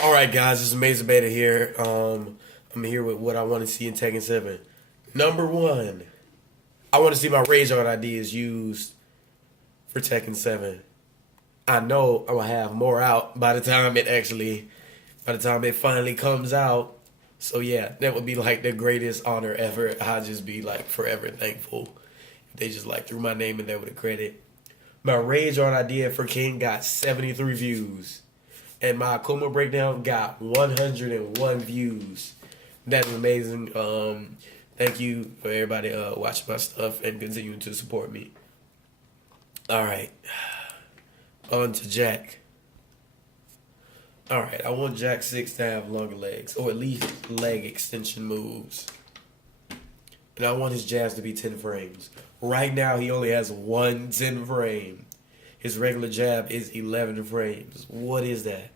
All right, guys, this is Amazing Beta here. I'm here with what I want to see in Tekken 7. Number one, I want to see my Rage Art ideas used for Tekken 7. I know I'm gonna have more out by the time it finally comes out. So yeah, that would be like the greatest honor ever. I'd just be like forever thankful if they just like threw my name in there with a credit. My Rage Art idea for King got 73 views. And my Akuma breakdown got 101 views. That is amazing. Thank you for everybody watching my stuff and continuing to support me. All right, on to Jack. All right, I want Jack 6 to have longer legs, or at least leg extension moves. And I want his jabs to be 10 frames. Right now, he only has one 10 frame. His regular jab is 11 frames. What is that?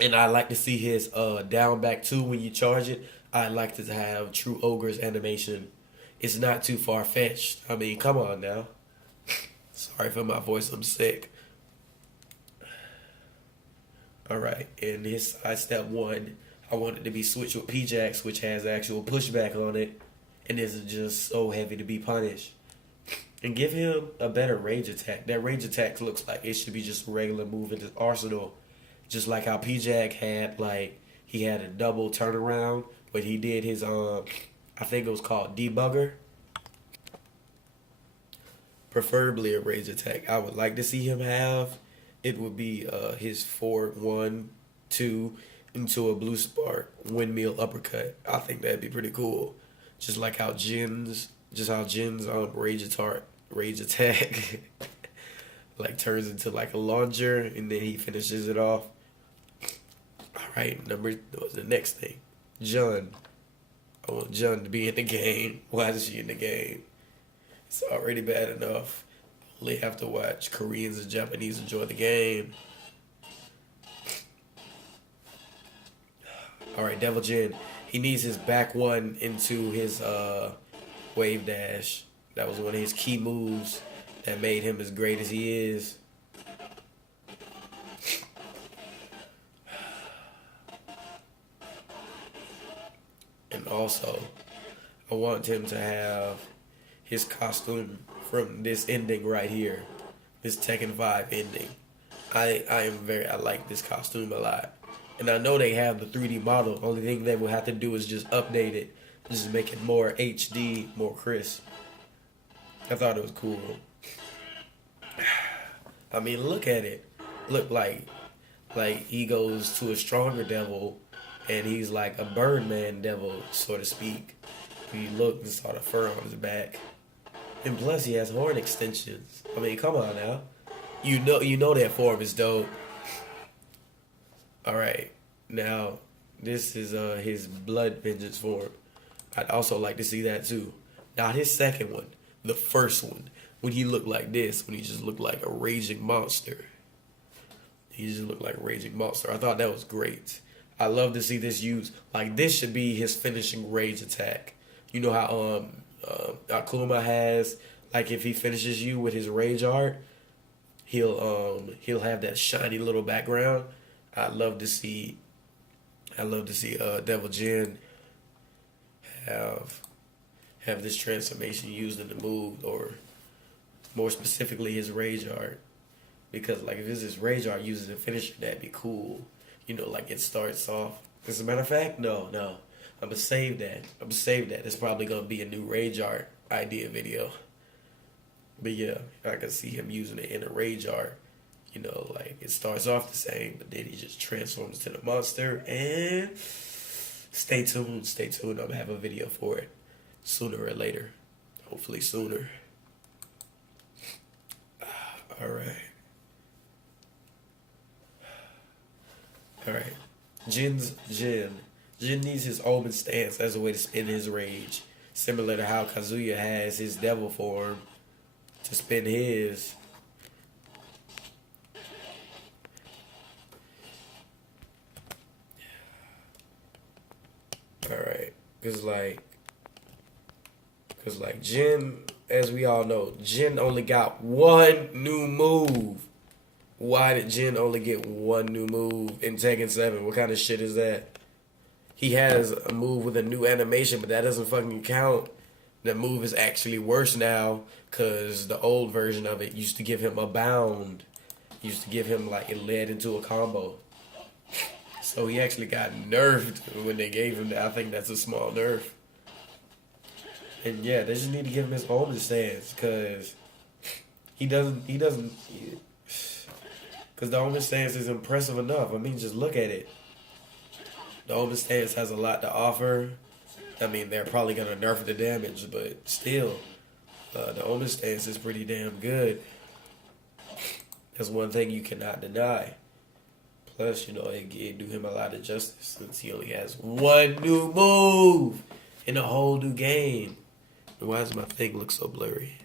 And I like to see his down back too when you charge it. I like to have true ogre's animation. It's not too far fetched. I mean, come on now. Sorry for my voice, I'm sick. Alright, and his side step one, I want it to be switched with P-Jacks, which has actual pushback on it, and isn't just so heavy to be punished. And give him a better rage attack. That rage attack looks like it should be just a regular move in his arsenal. Just like how P-Jack had, like, he had a double turnaround, but he did his, I think it was called debugger. Preferably a rage attack. I would like to see him have. It would be his forward 1-2 into a blue spark windmill uppercut. I think that'd be pretty cool. Just like how Jin's rage attack like turns into like a launcher and then he finishes it off. All right, the next thing, Jun. I want Jun to be in the game. Why is she in the game? It's already bad enough. Only have to watch Koreans and Japanese enjoy the game. All right, Devil Jin. He needs his back one into his wave dash. That was one of his key moves that made him as great as he is. And also, I want him to have his costume from this ending right here, this Tekken 5 ending. I like this costume a lot. And I know they have the 3D model. Only thing they will have to do is just update it. Just make it more HD, more crisp. I thought it was cool. I mean, look at it. Look like he goes to a stronger devil and he's like a Birdman devil, so to speak. If you look and saw the fur on his back. And plus he has horn extensions. I mean, come on now. You know that form is dope. Alright. Now, this is his blood vengeance form. I'd also like to see that too. Not his second one. The first one. When he looked like this. When he just looked like a raging monster. He just looked like a raging monster. I thought that was great. I love to see this used. Like, this should be his finishing rage attack. You know how Akuma has, like, if he finishes you with his rage art, he'll have that shiny little background. I love to see Devil Jin have this transformation used in the move, or more specifically his rage art. Because like if it's his rage art uses a finisher, that'd be cool. You know, like it starts off. As a matter of fact, no. I'm gonna save that. It's probably gonna be a new rage art idea video. But yeah, I can see him using it in a rage art. You know, like it starts off the same, but then he just transforms to the monster. And stay tuned. I'm gonna have a video for it sooner or later. Hopefully sooner. All right. Jin needs his open stance as a way to spin his rage. Similar to how Kazuya has his devil form to spin his. Alright. Cause like Jin, as we all know, Jin only got one new move. Why did Jin only get one new move in Tekken 7? What kind of shit is that? He has a move with a new animation, but that doesn't fucking count. The move is actually worse now because the old version of it used to give him a bound. Used to give him like it led into a combo. So he actually got nerfed when they gave him that. I think that's a small nerf. And yeah, they just need to give him his own stance because he doesn't. Because the Omen stance is impressive enough. I mean, just look at it. The Omen stance has a lot to offer. I mean, they're probably going to nerf the damage, but still, the Omen stance is pretty damn good. That's one thing you cannot deny. Plus, you know, it do him a lot of justice since he only has one new move in a whole new game. And why does my thing look so blurry?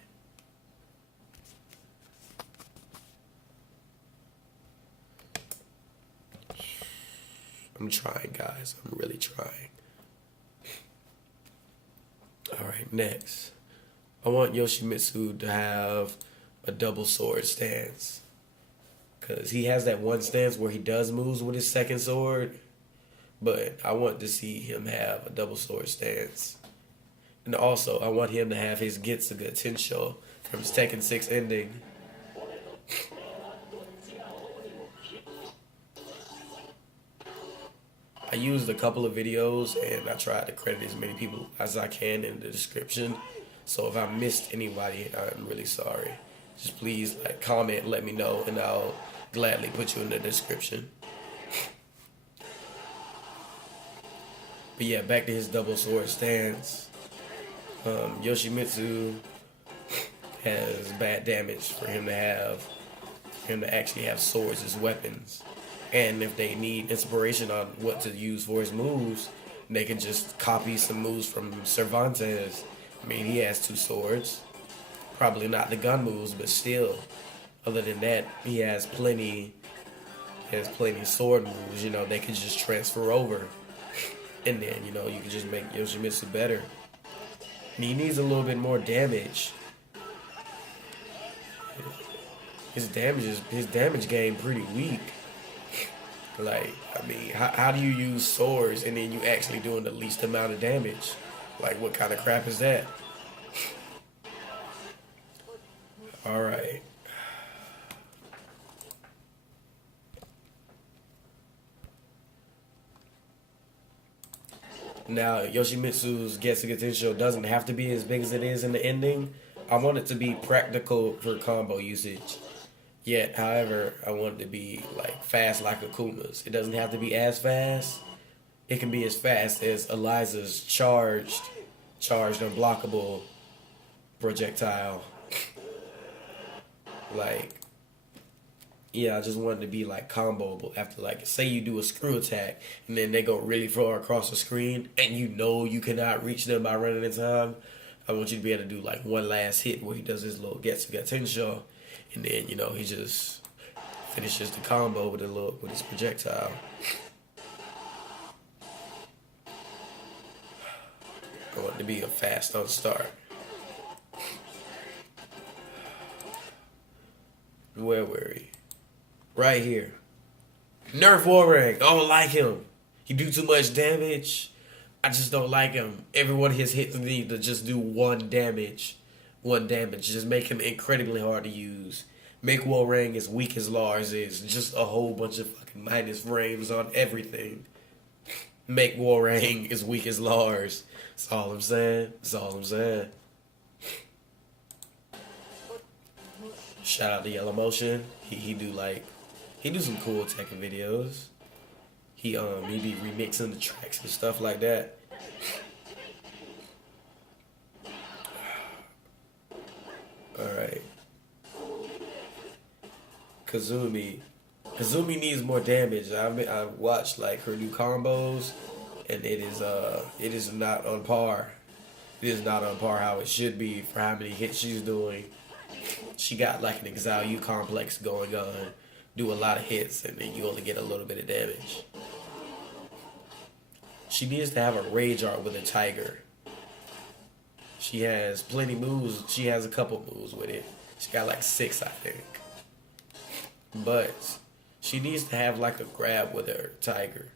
I'm trying, guys. I'm really trying. Alright, next. I want Yoshimitsu to have a double sword stance. Because he has that one stance where he does moves with his second sword. But I want to see him have a double sword stance. And also, I want him to have his Getsuga Tensho from his Tekken 6 ending. I used a couple of videos and I tried to credit as many people as I can in the description. So if I missed anybody, I'm really sorry. Just please comment, let me know, and I'll gladly put you in the description. But yeah, back to his double sword stance. Yoshimitsu has bad damage for him to actually have swords as weapons. And if they need inspiration on what to use for his moves, they can just copy some moves from Cervantes. I mean, he has 2 swords. Probably not the gun moves, but still. Other than that, he has plenty sword moves, you know, they can just transfer over. And then, you know, you can just make Yoshimitsu better. And he needs a little bit more damage. His damage game pretty weak. Like, I mean, how do you use swords and then you actually doing the least amount of damage? Like, what kind of crap is that? Alright. Now, Yoshimitsu's Getsuga Tensho doesn't have to be as big as it is in the ending. I want it to be practical for combo usage. Yet, however, I want it to be like fast like Akuma's. It doesn't have to be as fast. It can be as fast as Eliza's charged unblockable projectile. Like, yeah, I just wanted to be like comboable after, like, say you do a screw attack and then they go really far across the screen and you know you cannot reach them by running in time. I want you to be able to do like one last hit where he does his little Getsuga Tensho. And then, you know, he just finishes the combo with his projectile. I want it to be a fast on start. Where were we? Right here. Nerf Warrang. I don't like him. He do too much damage. I just don't like him. Every one of his hits need to just do one damage. Just make him incredibly hard to use. Make Warrang as weak as Lars is. Just a whole bunch of fucking minus frames on everything. Make Warrang as weak as Lars. That's all I'm saying. Shout out to Yellow Motion. He do some cool Tekken videos. He be remixing the tracks and stuff like that. Alright. Kazumi needs more damage. I watched like her new combos, and it is not on par. It is not on par how it should be for how many hits she's doing. She got like an Exile complex going on. Do a lot of hits, and then you only get a little bit of damage. She needs to have a rage art with a tiger. She has plenty moves. She has a couple moves with it. She got like 6, I think. but she needs to have like a grab with her Tiger,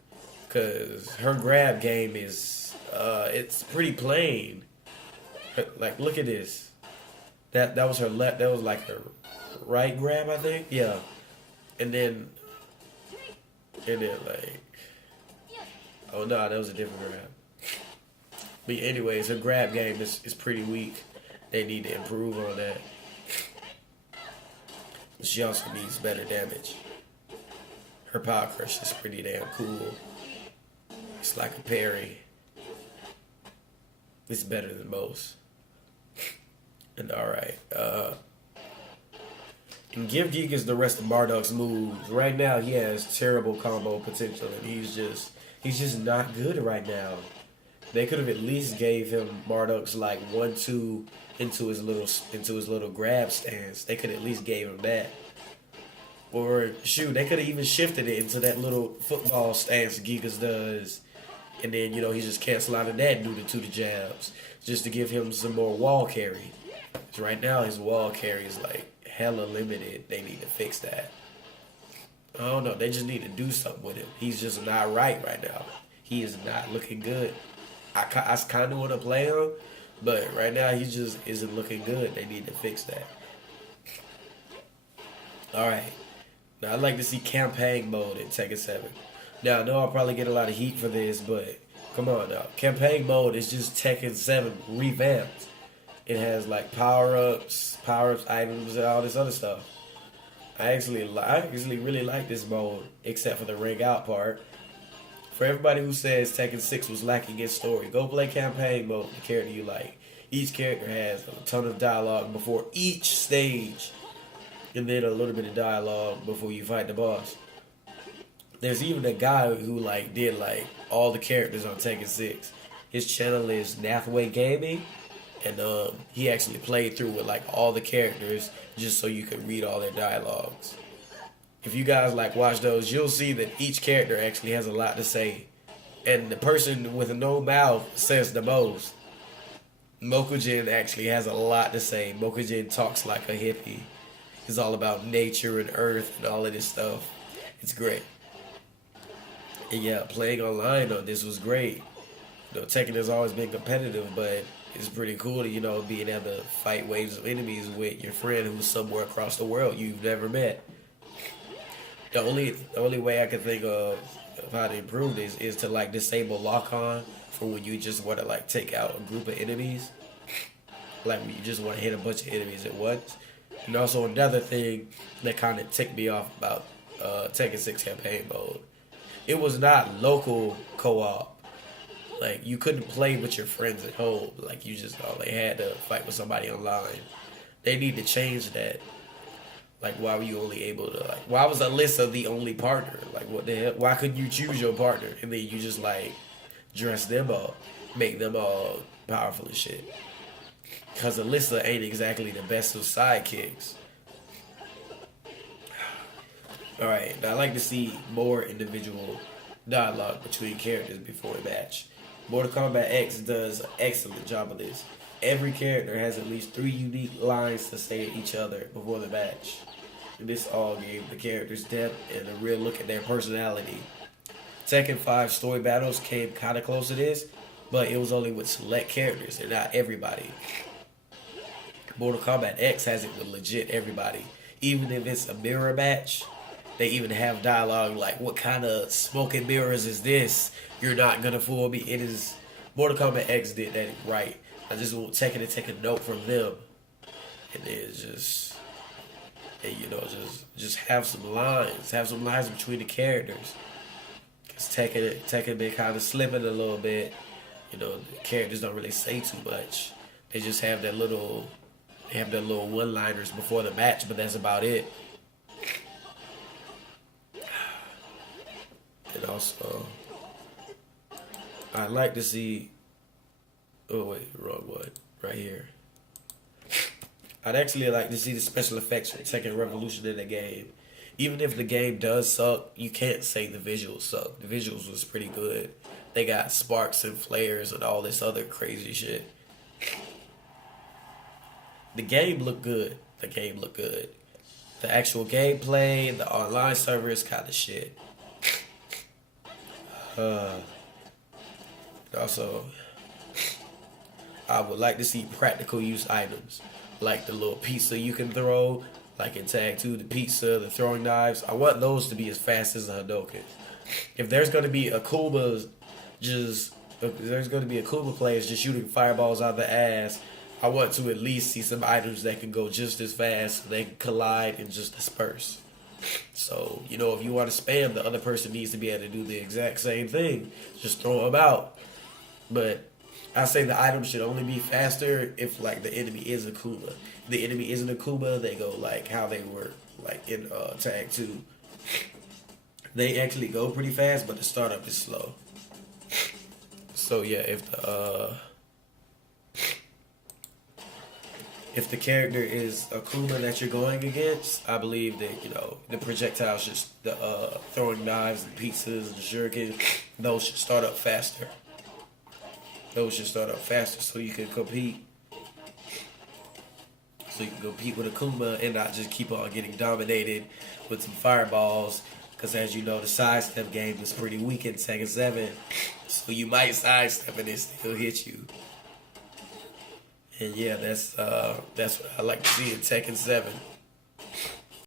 cause her grab game is it's pretty plain. Like look at this. That was her left. That was like her right grab, I think. Yeah, and then like, oh no, that was a different grab. But anyways, her grab game is pretty weak. They need to improve on that. She also needs better damage. Her power crush is pretty damn cool. It's like a parry. It's better than most. And alright, and give Gigas the rest of Marduk's moves. Right now he has terrible combo potential and he's just not good right now. They could have at least gave him Marduk's like 1-2 into his little grab stance. They could at least gave him that. Or shoot, they could have even shifted it into that little football stance Gigas does. And then, he's just cancel out of that and do the jabs. Just to give him some more wall carry. Because right now his wall carry is like hella limited. They need to fix that. I don't know. They just need to do something with him. He's just not right now. He is not looking good. I kind of want to play him, but right now he just isn't looking good. They need to fix that. Alright. Now I'd like to see campaign mode in Tekken 7. Now I know I'll probably get a lot of heat for this, but come on now. Campaign mode is just Tekken 7 revamped. It has like power-ups, items, and all this other stuff. I actually really like this mode, except for the ring out part. For everybody who says Tekken 6 was lacking in story, go play campaign mode with the character you like. Each character has a ton of dialogue before each stage, and then a little bit of dialogue before you fight the boss. There's even a guy who did all the characters on Tekken 6. His channel is Nathway Gaming, and he actually played through with all the characters just so you could read all their dialogues. If you guys watch those, you'll see that each character actually has a lot to say. And the person with no mouth says the most. Mokujin actually has a lot to say. Mokujin talks like a hippie. It's all about nature and earth and all of this stuff. It's great. And yeah, playing online on this was great. Tekken has always been competitive, but it's pretty cool to, being able to fight waves of enemies with your friend who's somewhere across the world you've never met. The only way I can think of how to improve this is to disable lock-on for when you just want to take out a group of enemies. When you just want to hit a bunch of enemies at once. And also another thing that kind of ticked me off about Tekken 6 campaign mode. It was not local co-op. You couldn't play with your friends at home. You just they had to fight with somebody online. They need to change that. Why were you only able to, why was Alyssa the only partner? What the hell? Why couldn't you choose your partner? And then you just, dress them up, make them all powerful and shit. Because Alyssa ain't exactly the best of sidekicks. Alright, now I like to see more individual dialogue between characters before a match. Mortal Kombat X does an excellent job of this. Every character has at least 3 unique lines to say to each other before the match. And this all gave the characters depth and a real look at their personality. Tekken 5 story battles came kind of close to this, but it was only with select characters and not everybody. Mortal Kombat X has it with legit everybody. Even if it's a mirror match, they even have dialogue what kind of smoke and mirrors is this? You're not gonna fool me. It is. Mortal Kombat X did that right. I just want Tekken to take a note from them. And then just have some lines. Have some lines between the characters. Because Tekken been kind of slipping a little bit. The characters don't really say too much. They just have their little one-liners before the match, but that's about it. And also, I'd like to see... Oh, wait, wrong one. Right here. I'd actually like to see the special effects for Tekken Revolution in the game. Even if the game does suck, you can't say the visuals suck. The visuals was pretty good. They got sparks and flares and all this other crazy shit. The game looked good. The actual gameplay, the online server is kind of shit. Also, I would like to see practical use items, like the little pizza you can throw, like in Tag 2, the pizza, the throwing knives. I want those to be as fast as the Hadouken. If there's going to be a Kuma, if there's going to be a Kuma players just shooting fireballs out the ass, I want to at least see some items that can go just as fast, so they can collide and just disperse. So, you know, if you want to spam, the other person needs to be able to do the exact same thing. Just throw them out. But I say the items should only be faster if, like, the enemy is a Kuma. If the enemy isn't a Kuma, they go like how they were like in Tag 2. They actually go pretty fast, but the startup is slow. So yeah, if the character is a Kuma that you're going against, I believe that, you know, the projectiles, just the throwing knives and pizzas and shuriken, those should start up faster. Those should start up faster so you can compete. So you can compete with a Kuma and not just keep on getting dominated with some fireballs. Because as you know, the sidestep game is pretty weak in Tekken 7. So you might sidestep and it still hit you. And yeah, that's what I like to see in Tekken 7.